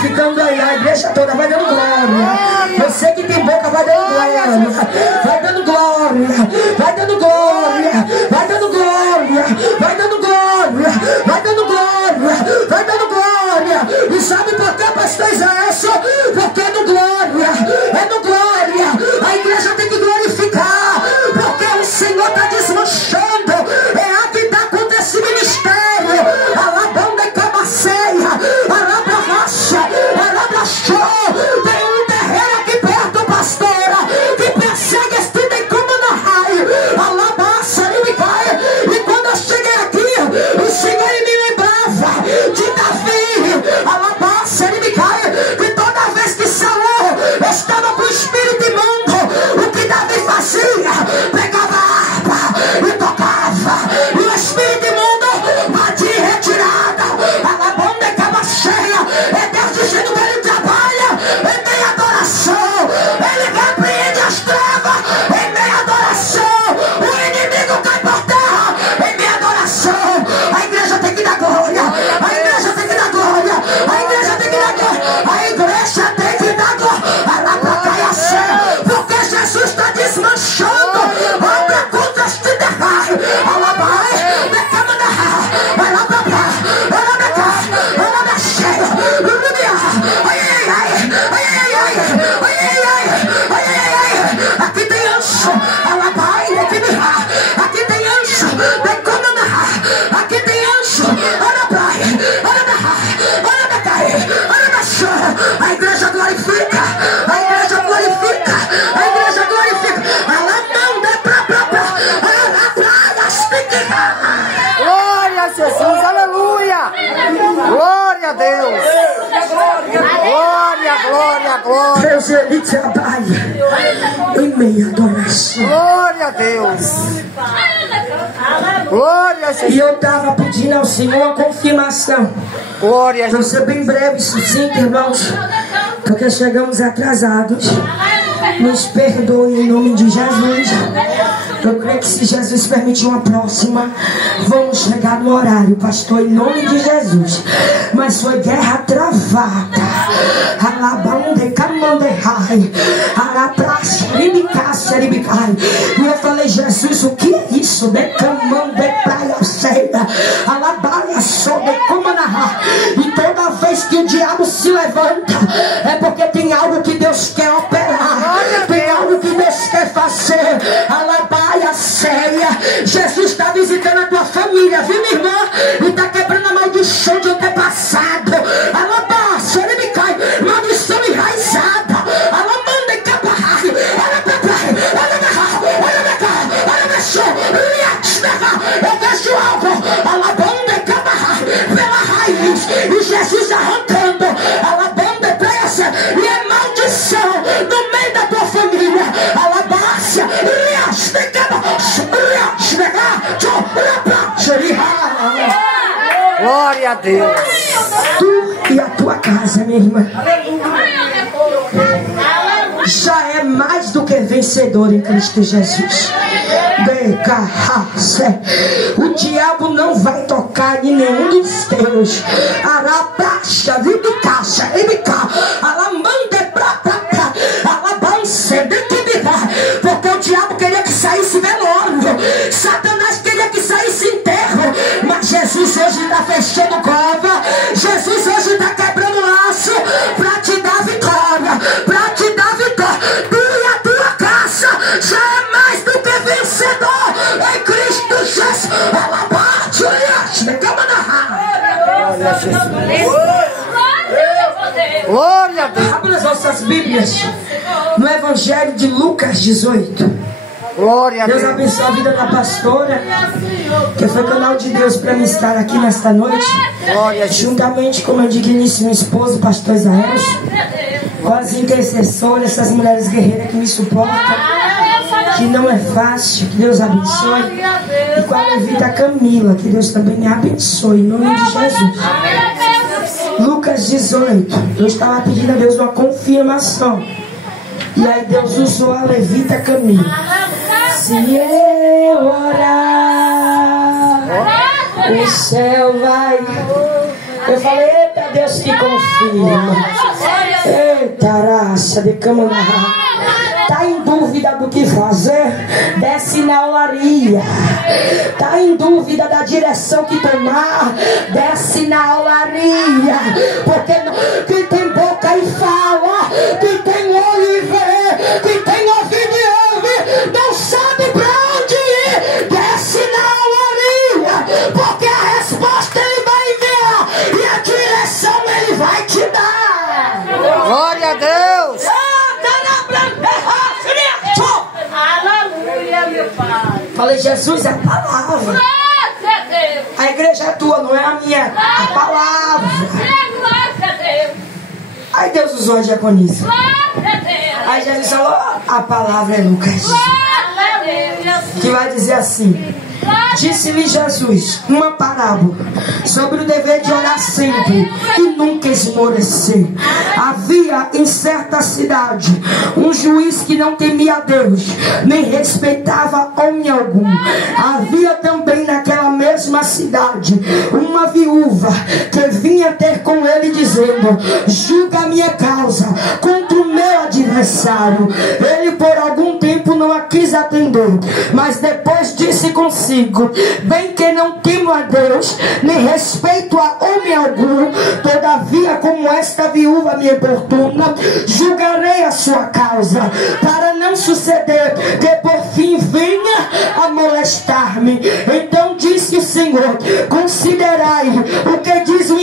glorificando aí. A igreja toda vai dando glória. Você que tem boca vai dando glória. Vai dando glória. Vai dando glória. Vai dando glória. Vai dando glória. Vai dando glória. Vai dando glória. E sabe por que, pastor Isaías? Porque é no glória. É no glória. A igreja tem que glorificar. Porque o Senhor está desmanchando. É aqui que está acontecendo esse ministério. Alabanda e cabaceia. Alabra rocha. Alabra show. Tem um terreiro aqui perto, pastora, que persegue este decuma na raio. Alabaça e me cai. E quando eu cheguei aqui, o Senhor me lembrava de Davi. Alabaça e me cai. Que toda vez que Saul estava com o espírito imundo, o que Davi fazia? Pegava a harpa e tocava. E o espírito imundo batia em retirada. Alabanda e cabaceia. É Deus dizendo que ele trabalha em meia adoração. Ele repreende as trevas em meia adoração. O inimigo cai por terra em meia adoração. A igreja tem que dar glória. A igreja tem que dar glória. A igreja tem que dar glória. A igreja tem que dar glória. Porque Jesus está desmanchando obra contra este terrário. Alabai, vai lá pra cá, vai lá pra cá, vai lá pra cheia. Ai, ai, ai, ai, ai, ai, ai, ai, ai, ai, ai. Aqui tem anjo. Alabai, aqui tem anjo. Aqui tem anjo. Alabai, a igreja glorifica. A igreja glorifica. A igreja glorifica. Glória a Jesus, aleluia. Glória a Deus. Glória, glória, glória. Deus, ele trabalha em meia adoração. Glória a Deus. Glória a Jesus. E eu estava pedindo ao Senhor uma confirmação. Glória a Vou Jesus. ser bem breve, sucinto, irmãos, porque chegamos atrasados. Nos perdoe em nome de Jesus. Eu creio que se Jesus permitir uma próxima, vamos chegar no horário, pastor, em nome de Jesus. Mas foi guerra travada. Alabande, camandehai, arapraça, ribicácia, ribicai. E eu falei, Jesus, o que é isso? Decamande, praia, ceia, alabaia, sobe, comanahá. E toda vez que o diabo se levanta, é porque tem algo que Deus quer operar. Tem algo que Deus quer fazer. Alabaia, ceia. Jesus está visitando a tua família, viu, minha irmã? E está quebrando a maldição de antepassado. Alabaça, ele me cai. Maldição enraizada. Alamanda e caparraio. Eu vejo algo. Alabanda e caparraio. Pela raiz. E Jesus arrancando. Alabanda e pressa. E é maldição no meio da tua família. Alabácia. Glória a Deus. Tu e a tua casa, minha irmã, já é mais do que vencedor em Cristo Jesus. O diabo não vai tocar em nenhum dos teus. Arapracha, vibicacha, ibica, alamande, alabança, porque o diabo queria que saísse velório. Satanás queria que saísse enterro. Mas Jesus hoje está fechando cova. Jesus hoje está quebrando laço para te dar vitória. Para te dar vitória. Tu e a tua casa já é mais do que vencedor em Cristo Jesus. Ela bate, Glória a Jesus. Glória a Deus. abra as nossas Bíblias no Evangelho de Lucas 18. Glória a Deus Deus. abençoe a vida da pastora, que foi canal de Deus para me estar aqui nesta noite, Glória a Jesus. juntamente com meu digníssimo esposo, pastor Isaías, com as intercessoras, essas mulheres guerreiras que me suportam, que não é fácil. Que Deus abençoe. E com a levita Camila, que Deus também me abençoe, em nome de Jesus. Lucas 18. Eu estava pedindo a Deus uma confirmação, e aí Deus usou a levita Camila. Se eu orar, o céu vai. Eu falei, eita Deus que confirma. Eita, raça de camarada. Está em dúvida do que fazer? Desce na olaria. Está em dúvida da direção que tomar? Desce na olaria. Porque quem tem boca e fala, quem tem olho e vê, quem tem ouvido e ouve, não sabe pra onde ir. Desce na olaria. Porque a resposta ele vai enviar e a direção ele vai te dar. Glória a Deus. Aleluia, meu Pai. Falei, Jesus é a palavra. Glória a Deus. A igreja é tua, não é a minha. A palavra. Glória a Deus. Aí Deus usou a diaconisa. Glória a Deus. Aí Jesus falou, a palavra é Lucas. Glória a Deus. Que vai dizer assim: disse-lhe Jesus uma parábola sobre o dever de orar sempre e nunca esmorecer. Havia em certa cidade um juiz que não temia a Deus, nem respeitava homem algum. Havia também naquela mesma cidade uma viúva que vinha ter com ele dizendo: julga a minha causa contra o meu adversário. Ele por algum tempo não a quis atender, mas depois disse consigo: bem que não temo a Deus, nem respeito a homem algum, todavia como esta viúva me importuna, julgarei a sua causa, para não suceder que por fim venha a molestar-me. Então disse o Senhor: considerai o que diz o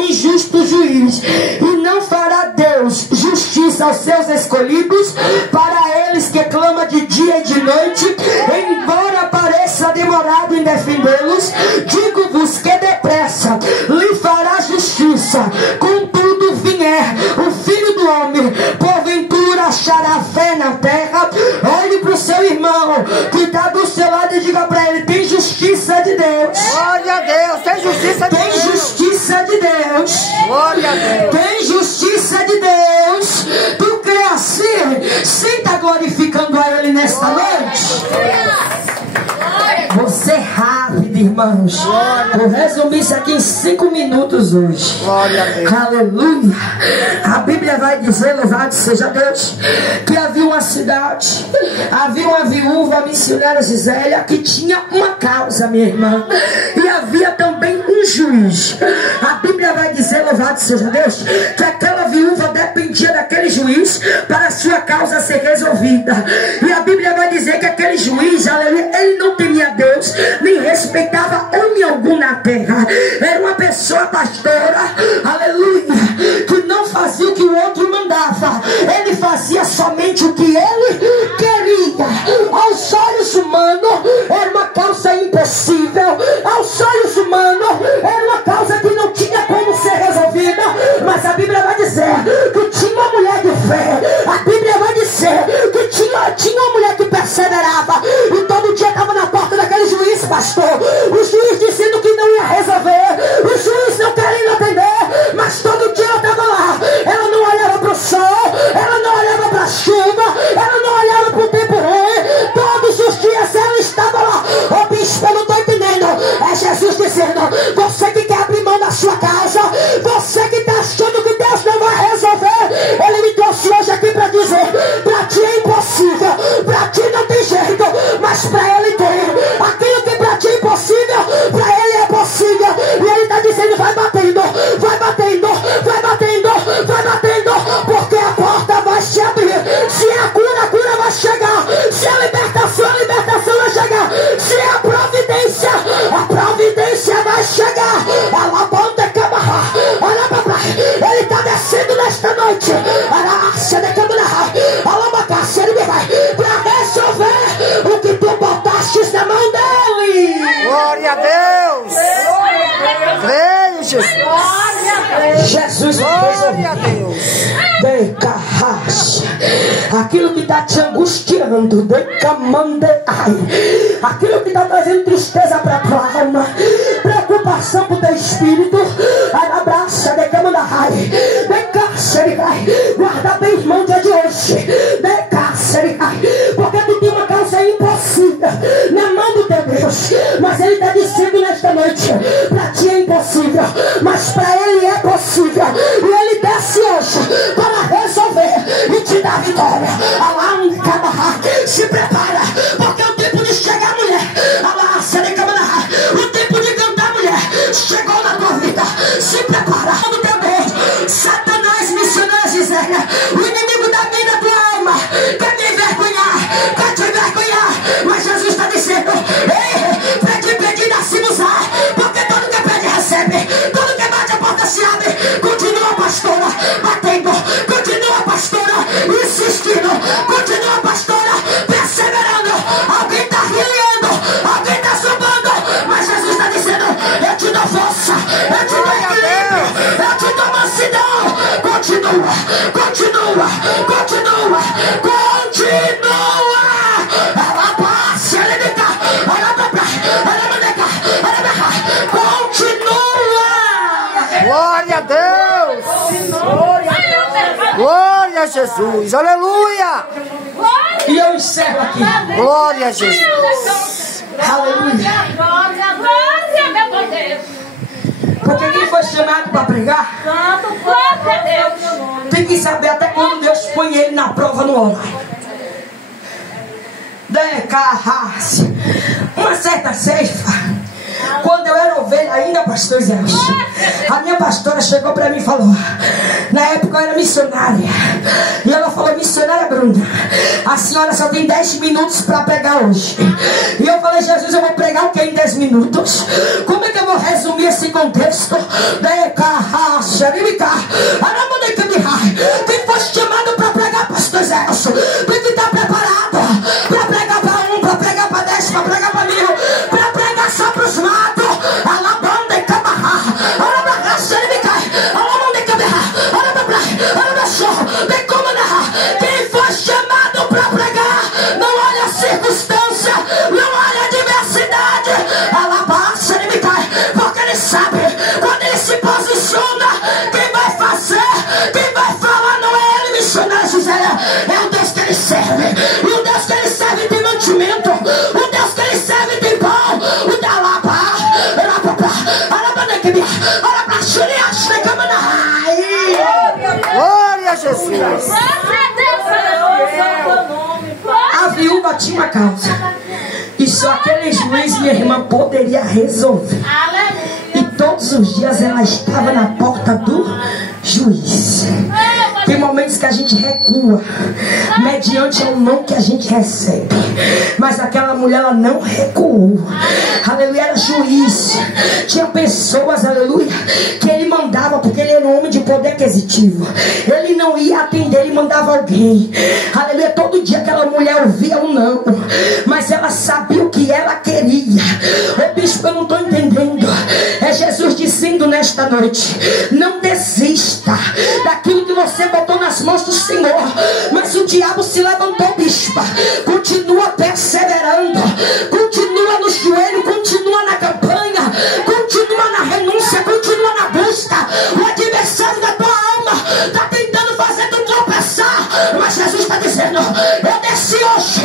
injusto juiz, e não fará Deus justiça aos seus escolhidos, para eles que clama de dia e de noite, embora pareça demorado em defendê-los. Digo-vos que depressa lhe fará justiça. Contudo vier o Filho do Homem, porventura achará fé na terra? Olhe para o seu irmão que está do seu lado e diga para ele: tem justiça de Deus. Glória a Deus. Tem justiça de Tem Deus. justiça de Deus. Glória a Deus. Tem justiça de Deus. Tu crê assim? Senta glorificando a Ele nesta noite. Você é rápido, irmãos. Eu resumi isso aqui em 5 minutos hoje. Glória a Deus. Aleluia. A Bíblia vai dizer, louvado seja Deus, que havia uma cidade, havia uma viúva missionária Gisélia que tinha uma causa, minha irmã, e havia também um juiz. A Bíblia vai dizer, louvado seja Deus, que aquela viúva dependia daquele juiz para a sua causa ser resolvida. E a Bíblia vai dizer que aquele juiz, aleluia, ele não temia Deus, nem respeitava homem algum na terra. Era uma pessoa pastora, aleluia, que não fazia o que o outro mandava. Ele fazia somente o que ele queria. Aos olhos humanos era uma causa impossível. Aos olhos humanos era uma causa que não tinha como ser resolvida. Mas a Bíblia vai dizer que tinha uma mulher de fé. A Bíblia vai dizer que tinha uma mulher que perseverava, e todo dia estava na porta daquele juiz, pastor. O juiz dizendo que não ia resolver, o juiz não querendo atender, mas todo dia ela estava lá. Ela não olhava para o sol, ela não olhava para a chuva, ela não olhava para o tempo ruim. Todos os dias ela estava lá. Ô bispo, eu não estou entendendo. É Jesus dizendo: você que quer abrir mão da sua casa, você que está achando que Deus não vai resolver, Ele me trouxe hoje aqui para dizer: para ti é impossível, para ti não tem jeito, mas para Ele tem. Aquilo que para ti é impossível, para Ele é possível. E Ele está dizendo: vai batendo, vai batendo, vai batendo, vai batendo, porque a porta vai se abrir. Se é a cura vai chegar. Se é a libertação vai chegar. Se é a providência vai chegar. Ele está descendo nesta noite para resolver o que tu botastes na mão dele. Glória a Deus. Creio, Jesus. Jesus Glória a Deus. Bem, carraça. Aquilo que está te angustiando, aquilo que está trazendo tristeza para a tua alma, preocupação para o teu espírito, abraça, guarda bem, irmão, dia de hoje, porque tu tem uma causa impossível na mão do teu Deus. Mas Ele está dizendo nesta noite: para ti é impossível, mas para Ele Deus para resolver e te dar vitória. Se prepara, porque o tempo de chegar, mulher. O tempo de cantar, mulher, chegou na tua vida. Se prepara. Do teu Deus, Satanás, missionário Gisele, o inimigo da vida, tua alma, quer te envergonhar, quer te envergonhar. Mas Jesus está dizendo: ei, pede, dá se usar, porque todo que pede recebe, todo que bate a porta se abre. Continua, pastora, batendo, continua, pastora, insistindo, continua, pastora, perseverando. Alguém está rindo, alguém está zombando, mas Jesus está dizendo: eu te dou força, eu te dou equilíbrio, eu te dou mansidão. Continua, continua, continua, continua. Ela passa, ela deita, ela dobra, ela maneca, ela berra. Continua. Glória a Deus. Glória a Jesus. Aleluia. E eu encerro aqui. Glória a Jesus. Aleluia. Glória, glória, meu Deus. Porque quem foi chamado para pregar Santo, glória a Deus. tem que saber até quando Deus põe ele na prova no orar. Decarrasse. Uma certa ceifa, quando eu era ovelha ainda, pastor Zé, a minha pastora chegou para mim e falou, na época eu era missionária, e ela falou: missionária Bruna, a senhora só tem 10 minutos para pregar hoje. E eu falei: Jesus, eu vou pregar o que em 10 minutos? Como é que eu vou resumir esse contexto? Quem foi chamado para pregar, pastor Zé, tem que estar preparado para pregar para 1, para pregar para 10, para pregar para 1000, para pregar só para os matos. Alabanda e camarra, alabanda, xerificai, alabanda e camarra, alabanda, chorro, de como narrar. Quem foi chamado para pregar, não olha a circunstância, não olha a diversidade. Alabanda, xerificai, porque ele sabe, quando ele se posiciona, quem vai fazer, quem vai falar não é ele, missionário José, é o Deus que ele serve. E o Deus que ele serve tem mantimento, o Deus que ele serve tem pão, o da lapa, Glória a Jesus. a viúva tinha uma causa, e só aquele juiz, minha irmã, poderia resolver. E todos os dias ela estava na porta do juiz. Tem momentos que a gente recua mediante o não que a gente recebe, mas aquela mulher, ela não recuou. Aleluia, era juiz. Tinha pessoas, aleluia, que ele mandava, porque ele era um homem de poder aquisitivo. Ele não ia atender, ele mandava alguém. Aleluia, todo dia aquela mulher ouvia um não, mas ela sabia o que ela queria. Ô bispo, eu não estou entendendo. É Jesus dizendo nesta noite: não desista daquilo que você botou nas mãos do Senhor. Mas o diabo se levantou, bispa. Continua perseverando, continua no joelho, continua na campanha, continua na renúncia, continua na busca. O adversário da tua alma está tentando fazer tu tropeçar, mas Jesus está dizendo: eu desci hoje